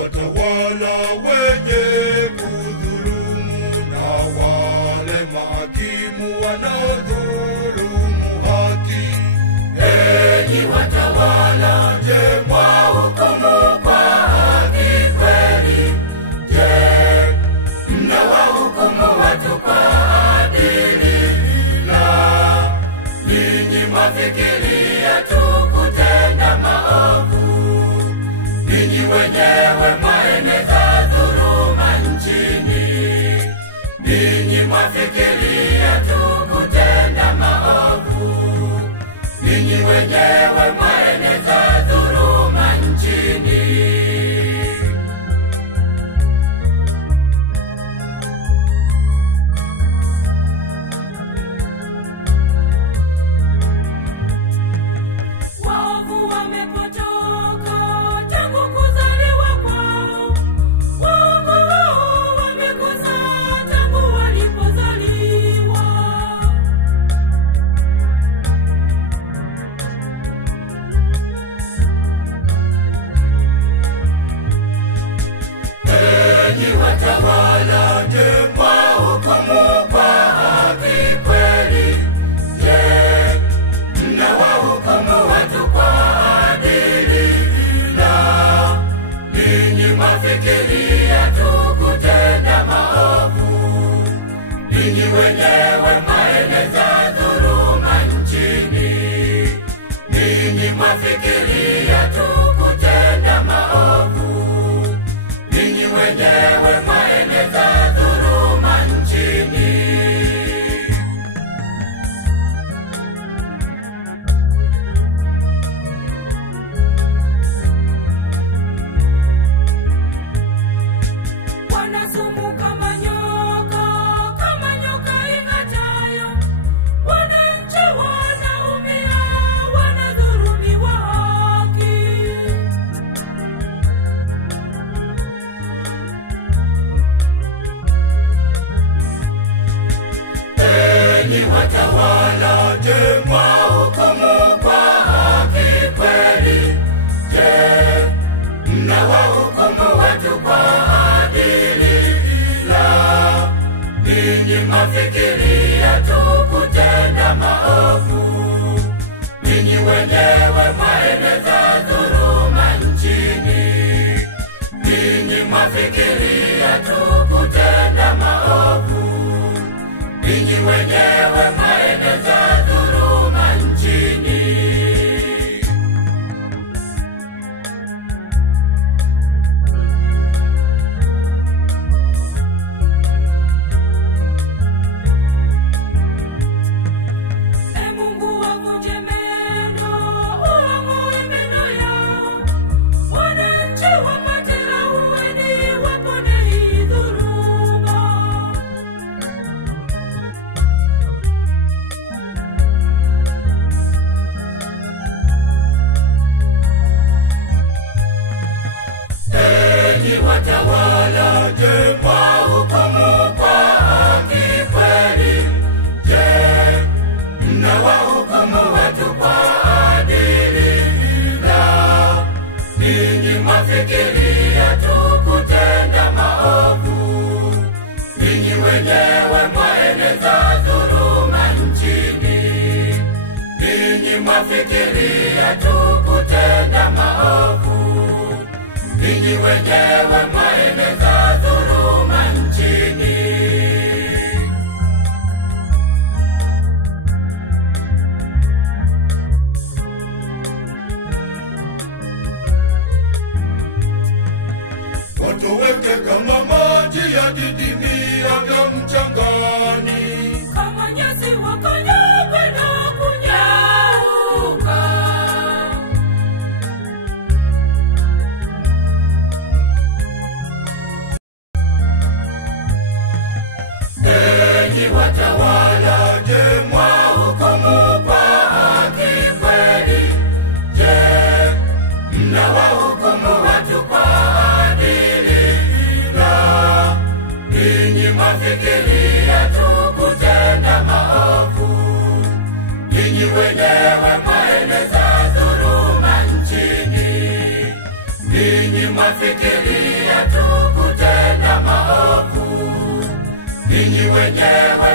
watawala wenye kudhulumu na wale mahakimu wanaodhulumu haki. Enyi watawala, je, mwahukumu kwa haki kweli? Je, mnawahukumu watu kwa adili? La, ninyi mwafikiria tu kutenda maovu. Ninyi wenyewe mwaeneza dhuluma nchini. Ninyi mwafikiria tu kutenda maovu. Ninyi wenyewe mwaeneza dhuluma nchini. Waovu wamepotoka tangu kuzaliwa kwao. Waovu wao wamekosa tangu walipozaliwa. Enyi watawala, je, mwahukumu kwa haki kweli? Je, mnawahukumu watu kwa adili? La, ninyi mwafikiria tu kutenda maovu. Ninyi wenyewe mwaeneza dhuluma nchini. Ninyi mwafikiria tu kutenda maovu. Ninyi wenyewe mwaeneza dhuluma nchini. Wanasumu kama nyoka ing'atayo. Wananchi wanaumia, wanadhulumiwa haki. Enyi watawala, je, mwahukumu kwa haki kweli? Je, mnawahukumu watu kwa adili? La, ninyi mwafikiria tu kutenda maovu. Ninyi wenyewe mwaeneza dhuluma nchini. Ninyi mwafikiria tu kutenda maovu. Ninyi wenyewe mwaeneza dhuluma nchini. Mungu wavunje meno, uamue meno yao. Wananchi wapate ahueni, wapone hii dhuluma. Enyi watawala, je, mwahukumu kwa haki kweli? Je, mnawahukumu watu kwa adili? La, ninyi mwafikiria tu kutenda maovu. Ninyi wenyewe mwaeneza dhuluma nchini. Ninyi mwafikiria tu kutenda maovu. Ninyi wenyewe mwaeneza dhuluma nchini. Watoweke kama maji yadidimiavyo mchangani. Kama nyasi wakanyagwe na kunyauka. Enyi watawala, je, mwahukumu kwa haki kweli? Je, mnawahukumu watu kwa adili? La, ninyi mwafikiria tu kutenda maovu. Ninyi wenyewe mwaeneza dhuluma nchini. Ninyi mwafikiria tu kutenda maovu, ninyi wenyewe